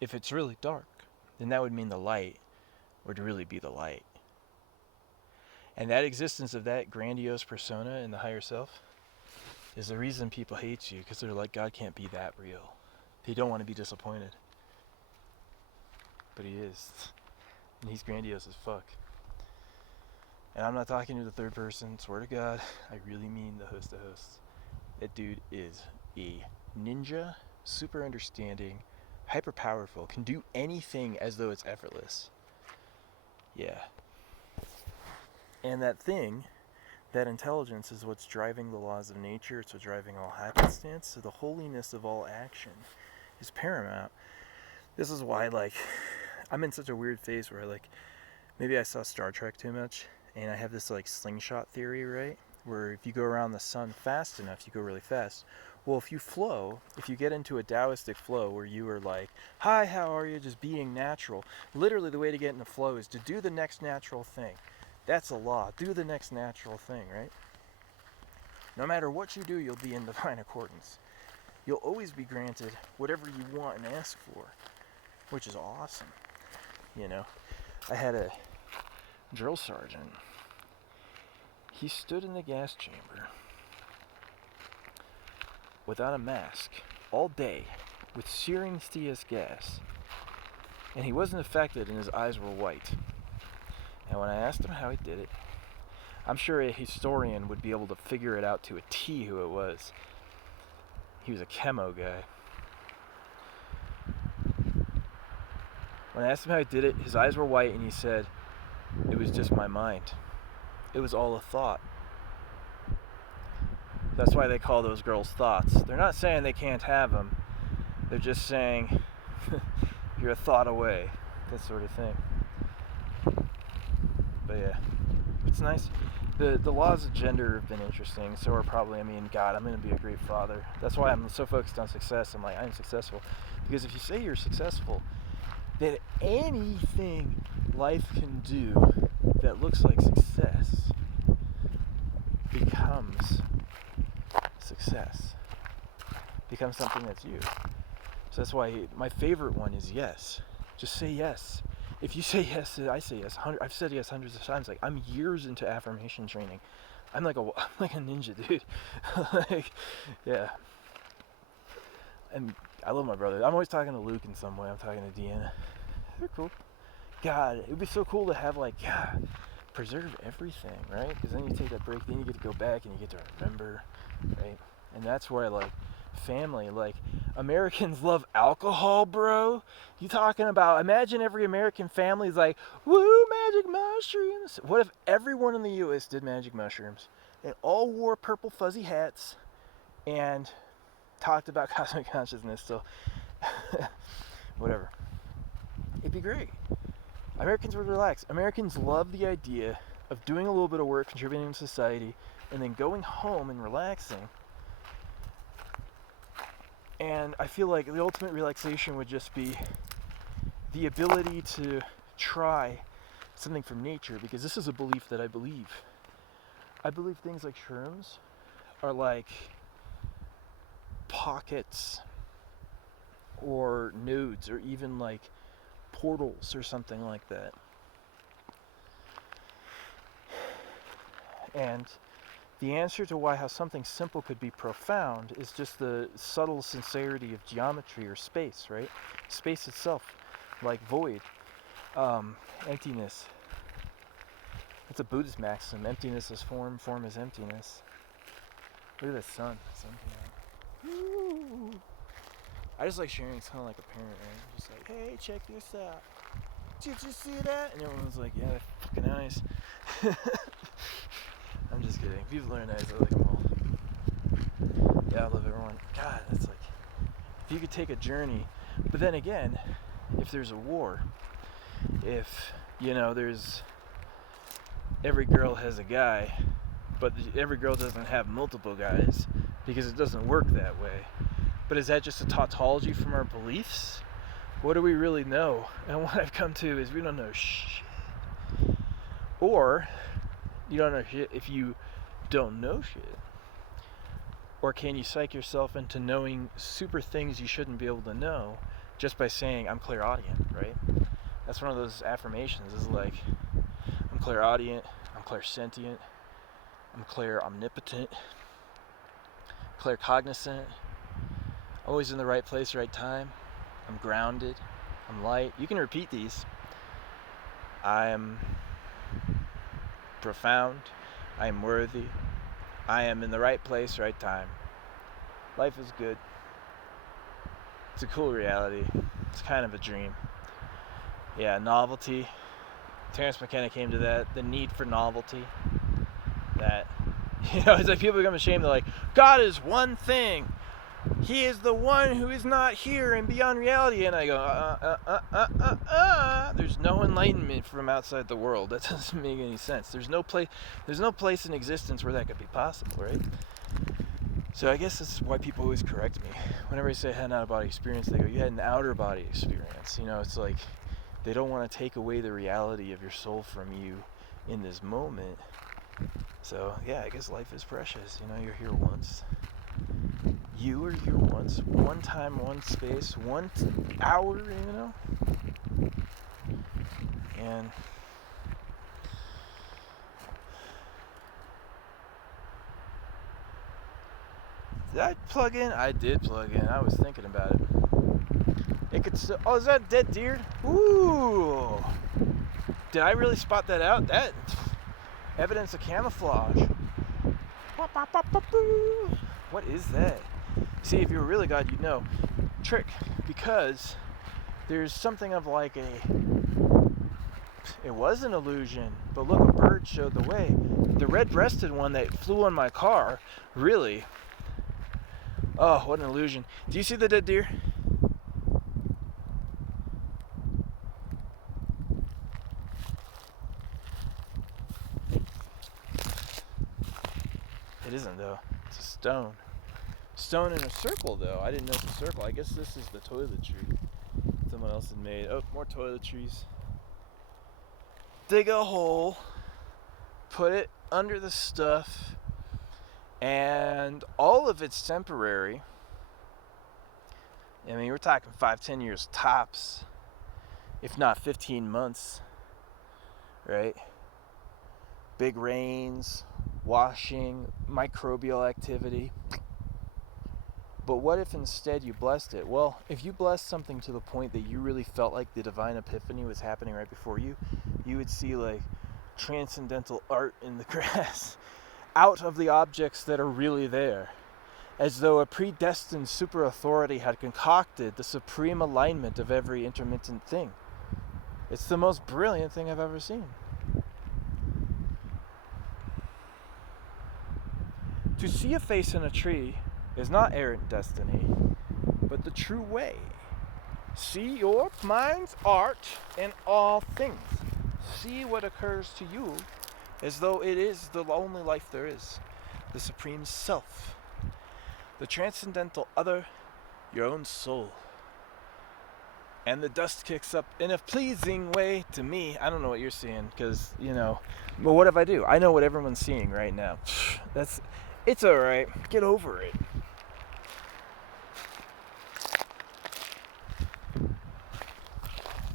if it's really dark, then that would mean the light would really be the light. And that existence of that grandiose persona in the higher self is the reason people hate you, because they're like, God can't be that real. They don't want to be disappointed. But he is. And he's grandiose as fuck. And I'm not talking to the third person, swear to God, I really mean the host of hosts. That dude is a ninja, super understanding, hyper powerful, can do anything as though it's effortless. Yeah. And that thing, that intelligence is what's driving the laws of nature, it's what's driving all happenstance, so the holiness of all action is paramount. This is why, I'm in such a weird phase where, maybe I saw Star Trek too much, and I have this, slingshot theory, right? Where if you go around the sun fast enough, you go really fast. Well, if you get into a Taoistic flow where you are like, hi, how are you, just being natural, literally the way to get into flow is to do the next natural thing. That's a law. Do the next natural thing, right? No matter what you do, you'll be in divine accordance. You'll always be granted whatever you want and ask for, which is awesome. I had a drill sergeant. He stood in the gas chamber without a mask all day with searing CS gas, and he wasn't affected and his eyes were white. And when I asked him how he did it, I'm sure a historian would be able to figure it out to a T who it was. He was a chemo guy. When I asked him how he did it, his eyes were white and he said, it was just my mind. It was all a thought. That's why they call those girls thoughts. They're not saying they can't have them. They're just saying, you're a thought away. That sort of thing. But yeah, it's nice. The laws of gender have been interesting. So are probably, God, I'm going to be a great father. That's why I'm so focused on success. I'm like, I'm successful. Because if you say you're successful, then anything life can do that looks like success becomes success. Becomes something that's you. So that's why my favorite one is yes. Just say yes. If you say yes, I say yes. I've said yes hundreds of times. I'm years into affirmation training. I'm like a ninja, dude. Yeah. And I love my brother. I'm always talking to Luke in some way. I'm talking to Deanna. They're cool. God, it would be so cool to have preserve everything, right? Because then you take that break, then you get to go back and you get to remember, right? And that's where I like family. Americans love alcohol, bro. You talking about, imagine every American family is like, woo, magic mushrooms. What if everyone in the U.S. did magic mushrooms and all wore purple fuzzy hats and talked about cosmic consciousness? So, whatever. It'd be great. Americans would relax. Americans love the idea of doing a little bit of work, contributing to society, and then going home and relaxing. And I feel like the ultimate relaxation would just be the ability to try something from nature, because this is a belief that I believe. I believe things like shrooms are like pockets or nodes or even like portals or something like that. And the answer to how something simple could be profound is just the subtle sincerity of geometry or space, right? Space itself, like void, emptiness. It's a Buddhist maxim. Emptiness is form, form is emptiness. Look at the sun. The sun came out. Woo. I just like sharing something like a parent, right? Just like, hey, check this out. Did you see that? And everyone's like, yeah, they're fucking nice. I'm just kidding. People are nice. I like them all. Yeah, I love everyone. God, that's like, if you could take a journey. But then again, if there's a war, if, there's, every girl has a guy, but every girl doesn't have multiple guys, because it doesn't work that way. But is that just a tautology from our beliefs? What do we really know? And what I've come to is we don't know shit. Or, you don't know shit if you don't know shit. Or can you psych yourself into knowing super things you shouldn't be able to know just by saying, I'm clairaudient, right? That's one of those affirmations, is like, I'm clairaudient, I'm clairsentient, I'm clairomnipotent, claircognizant, always in the right place, right time, I'm grounded, I'm light. You can repeat these. I am profound, I am worthy, I am in the right place, right time. Life is good. It's a cool reality. It's kind of a dream. Yeah, novelty. Terence McKenna came to that. The need for novelty. That, it's like people become ashamed. They're like, God is one thing. He is the one who is not here and beyond reality. And I go, There's no enlightenment from outside the world. That doesn't make any sense. There's no place in existence where that could be possible, right? So I guess that's why people always correct me. Whenever I say I had an out-of-body experience, they go, you had an outer body experience. It's like they don't want to take away the reality of your soul from you in this moment. So yeah, I guess life is precious. You're here once. You were here once. One time, one space, 1 hour, And did I plug in? I did plug in. I was thinking about it. It could still... Oh, is that a dead deer? Ooh! Did I really spot that out? That... Evidence of camouflage. What is that? See, if you were really God, you'd know. Trick. Because there's something of like it was an illusion, but look, a bird showed the way. The red-breasted one that flew on my car, really... Oh, what an illusion. Do you see the dead deer? It isn't, though. It's a stone. Stone in a circle, though. I didn't know it's a circle. I guess this is the toiletry someone else had made. Oh, more toiletries. Dig a hole. Put it under the stuff. And all of it's temporary. I mean, we're talking 5-10 years tops, if not 15 months, right? Big rains, washing, microbial activity. But what if instead you blessed it? Well, if you blessed something to the point that you really felt like the divine epiphany was happening right before you, you would see like transcendental art in the grass out of the objects that are really there, as though a predestined super authority had concocted the supreme alignment of every intermittent thing. It's the most brilliant thing I've ever seen. To see a face in a tree is not errant destiny, but the true way. See your mind's art in all things. See what occurs to you as though it is the only life there is, the supreme self, the transcendental other, your own soul. And the dust kicks up in a pleasing way to me. I don't know what you're seeing, because, but what if I do? I know what everyone's seeing right now. It's alright. Get over it.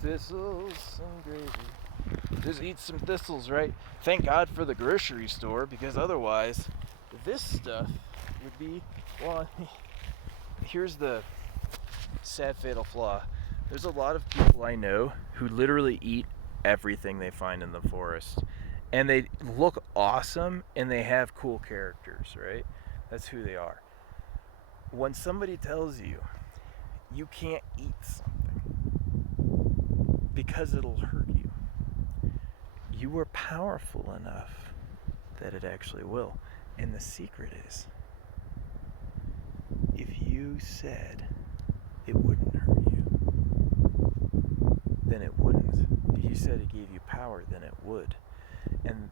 Thistles and gravy. Just eat some thistles, right? Thank God for the grocery store, because otherwise this stuff would be, well, here's the sad fatal flaw. There's a lot of people I know who literally eat everything they find in the forest. And they look awesome and they have cool characters, right? That's who they are. When somebody tells you you can't eat something because it'll hurt you, you are powerful enough that it actually will. And the secret is, if you said it wouldn't hurt you, then it wouldn't. If you said it gave you power, then it would. And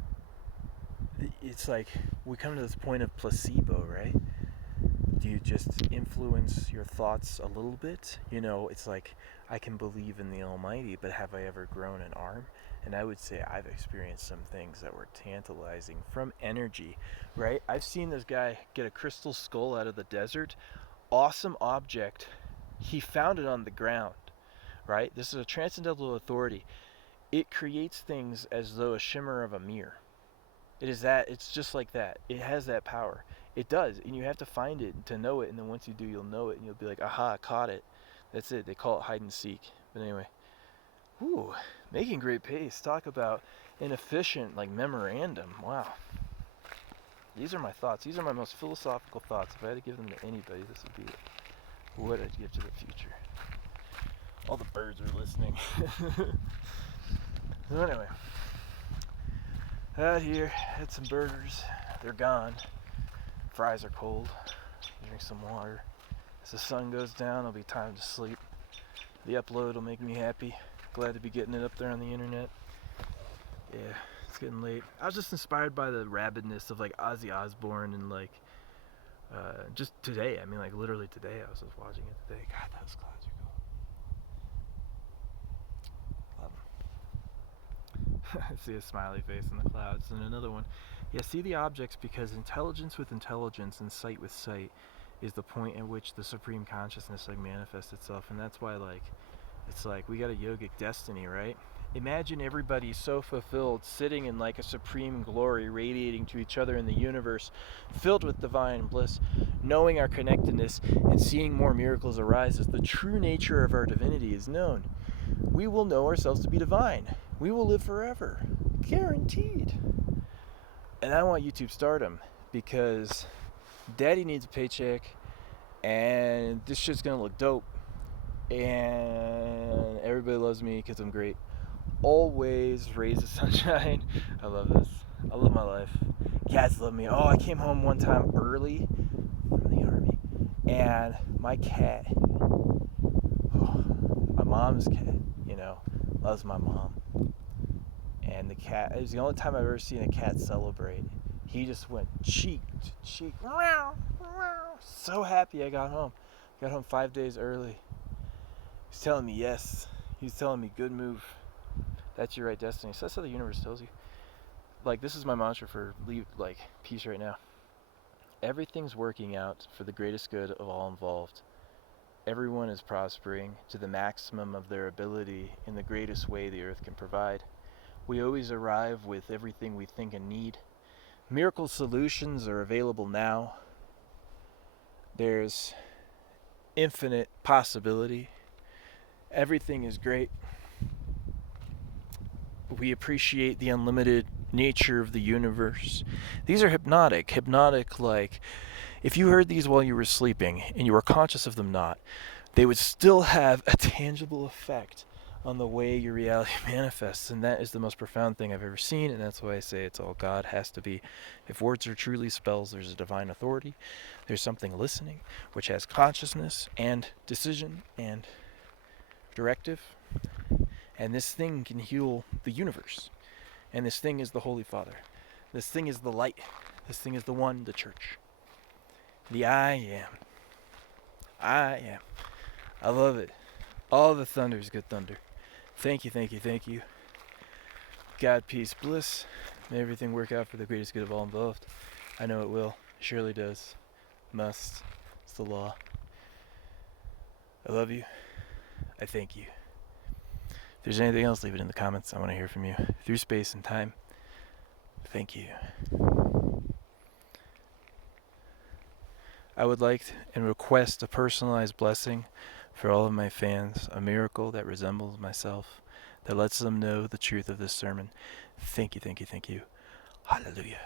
it's like we come to this point of placebo, right? Do you just influence your thoughts a little bit? It's like, I can believe in the Almighty, but have I ever grown an arm? And I would say I've experienced some things that were tantalizing from energy, right? I've seen this guy get a crystal skull out of the desert. Awesome object. He found it on the ground, right? This is a transcendental authority. It creates things as though a shimmer of a mirror. It's just like that. It has that power. It does, and you have to find it to know it, and then once you do, you'll know it, and you'll be like, aha, I caught it. That's it. They call it hide and seek. But anyway, making great pace. Talk about an efficient, memorandum. Wow. These are my thoughts. These are my most philosophical thoughts. If I had to give them to anybody, this would be it. What I'd give to the future. All the birds are listening. So anyway, out here, had some burgers. They're gone. Fries are cold. Drink some water. As the sun goes down, it'll be time to sleep. The upload will make me happy. Glad to be getting it up there on the internet. Yeah, it's getting late. I was just inspired by the rabidness of Ozzy Osbourne and just today. I mean, literally today. I was just watching it today. God, those clouds are cool. Love them. I see a smiley face in the clouds. And another one. Yeah, see the objects, because intelligence with intelligence and sight with sight is the point at which the supreme consciousness manifests itself. And that's why it's we got a yogic destiny, right? Imagine everybody so fulfilled, sitting in a supreme glory, radiating to each other in the universe, filled with divine bliss, knowing our connectedness and seeing more miracles arise as the true nature of our divinity is known. We will know ourselves to be divine. We will live forever. Guaranteed. And I want YouTube stardom, because Daddy needs a paycheck, and this shit's gonna look dope, and everybody loves me because I'm great. Always raise the sunshine. I love this. I love my life. Cats love me. I came home one time early from the army, and my cat, my mom's cat, loves my mom. And the cat, it was the only time I've ever seen a cat celebrate. He just went cheek to cheek. So happy I got home. Got home 5 days early. He's telling me yes. He's telling me good move. That's your right destiny. So that's how the universe tells you. This is my mantra for peace right now. Everything's working out for the greatest good of all involved. Everyone is prospering to the maximum of their ability in the greatest way the earth can provide. We always arrive with everything we think and need. Miracle solutions are available now. There's infinite possibility. Everything is great. We appreciate the unlimited nature of the universe. These are hypnotic. If you heard these while you were sleeping and you were conscious of them not, they would still have a tangible effect on the way your reality manifests. And that is the most profound thing I've ever seen, and that's why I say it's all God has to be. If words are truly spells, there's a divine authority. There's something listening, which has consciousness and decision and directive. And this thing can heal the universe. And this thing is the Holy Father. This thing is the light. This thing is the one, the church. The I am. I am. I love it. All the thunder is good thunder. Thank you, thank you, thank you. God, peace, bliss. May everything work out for the greatest good of all involved. I know it will. It surely does. Must. It's the law. I love you. I thank you. If there's anything else, leave it in the comments. I want to hear from you. Through space and time. Thank you. I would like and request a personalized blessing for all of my fans, a miracle that resembles myself, that lets them know the truth of this sermon. Thank you, thank you, thank you. Hallelujah.